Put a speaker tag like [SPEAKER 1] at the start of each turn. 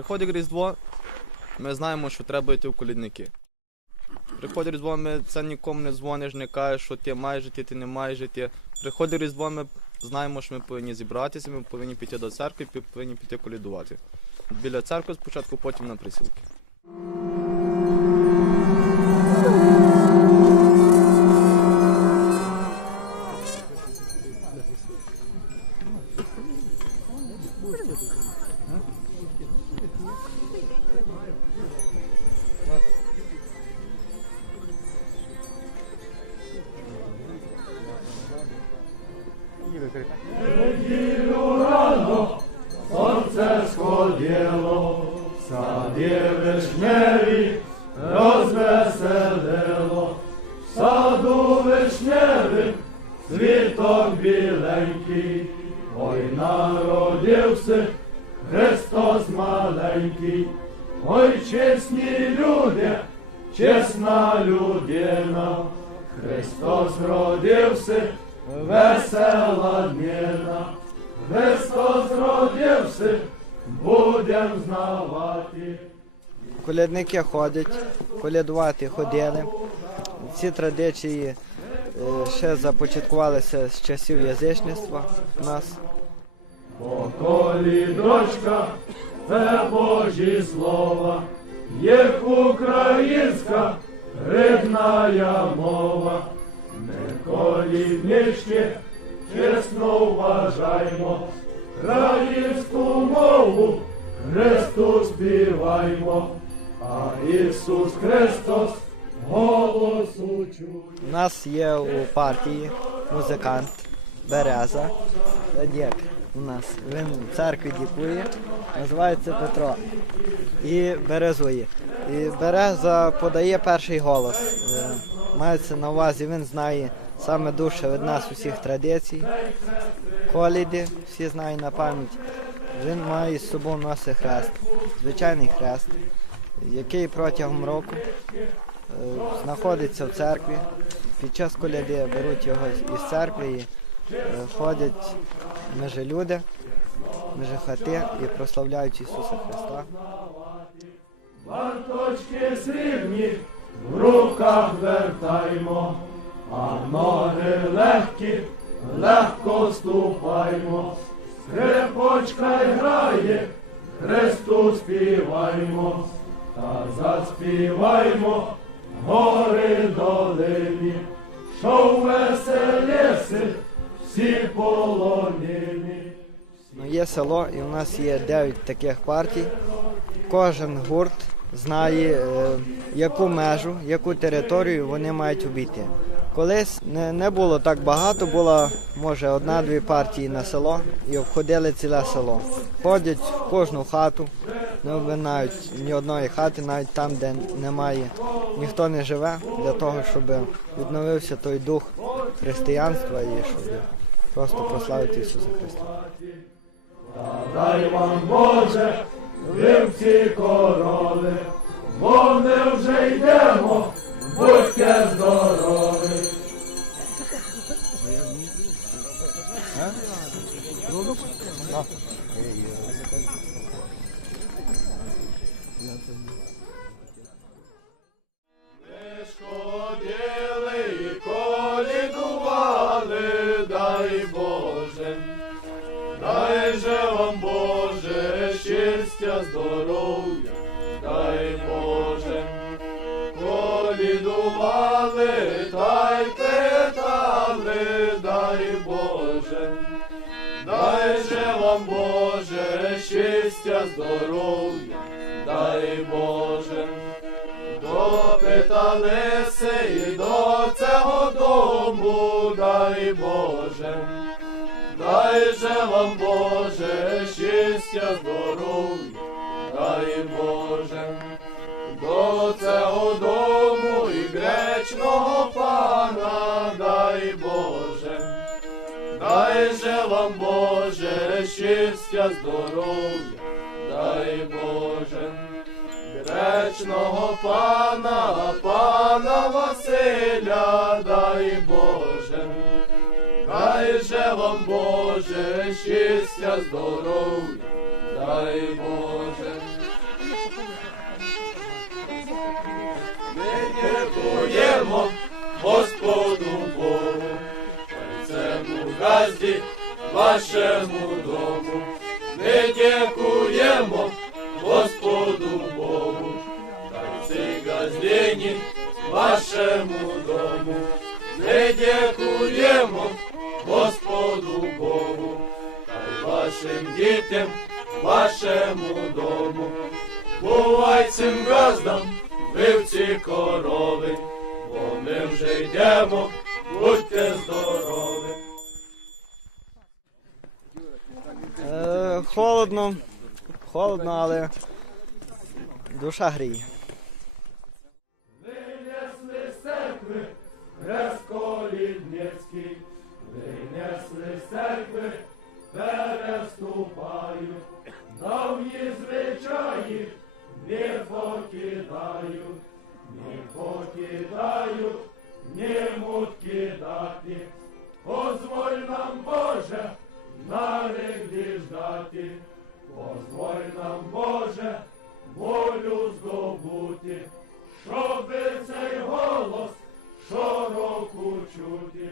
[SPEAKER 1] приходить Різдво, ми знаємо, що треба йти в колідники. Приходить Різдво, ми це нікому не дзвониш, не кажеш, що ти маєш жити, ти не маєш жити. Приходить Різдво, ми знаємо, що ми повинні зібратися, ми повинні піти до церкви, пі- повинні піти колідувати. Біля церкви спочатку, потім на присілки.
[SPEAKER 2] Сонце сходило, саді вишневі розвеселило, саду вишневим цвіток біленький, ой народився Христос маленький, ой чесні люди, чесна людина, Христос родився, весела днина. Христос родився, будем знавати.
[SPEAKER 3] Колядники ходять, колядувати ходили. Ці традиції е, ще започаткувалися з часів язичництва у нас.
[SPEAKER 2] Поколі дочка, це Божі слова, як українська рідная мова. Ми колівнички чесно вважаймо, українську мову Христу співаймо, а Ісус Христос голосу чує.
[SPEAKER 3] У нас є у партії музикант Береза. Дєк у нас. Він в церкві дікує, називається Петро. І березує. І Береза подає перший голос. Е, Мається на увазі, він знає саме душе від нас усіх традицій. Коліди, всі знають на пам'ять. Він має з собою носить хрест, звичайний хрест, який протягом року е, знаходиться в церкві. Під час коляди беруть його із церкви і е, ходять між люди, між хати і прославляють Ісуса Христа.
[SPEAKER 2] Варточки срібні в руках вертаймо, а ноги легкі, легко ступаймо. Скрипочка грає, Христу співаймо, та заспіваймо гори долині, що веселіси всі полонені.
[SPEAKER 3] Ну, є село, і у нас є 9 таких партій. Кожен гурт знає, е, яку межу, яку територію вони мають обійти. Колись не, не було так багато, була може одна-дві партії на село і обходили ціле село. Ходять в кожну хату, не обминають ні одної хати, навіть там, де немає, ніхто не живе, для того, щоб відновився той дух християнства і щоб просто прославити Ісуса Христа.
[SPEAKER 2] Дай вам Боже, вівці вам Боже щастя, здоров'я, дай Боже, допиталися і до цього дому, дай Боже. Дай же вам Боже щастя, здоров'я, дай Боже, до цього дому і гречного пана, дай Боже, Хай же вам, Боже, щастя, здоров'я, дай Боже, гречного пана, пана Василя, дай Боже, хай же вам, Боже, щастя, здоров'я, дай Боже. Ми дякуємо Господу Богу газді, вашому дому. Ми дякуємо Господу Богу, та цій газдині, вашому дому. Ми дякуємо Господу Богу, та й вашим дітям, вашому дому. Бувай цим газдам, вивці корови, бо ми вже йдемо, будьте здорові.
[SPEAKER 3] Холодно, холодно, але душа гріє.
[SPEAKER 2] Винесли церкви, хрест винесли з церкви, переступаю, давні звичаї не покидаю, не покидаю, не мут кидати. Позволь нам, Боже, нарекди ждати, позволь нам, Боже, волю здобути, щоби цей голос щороку чути,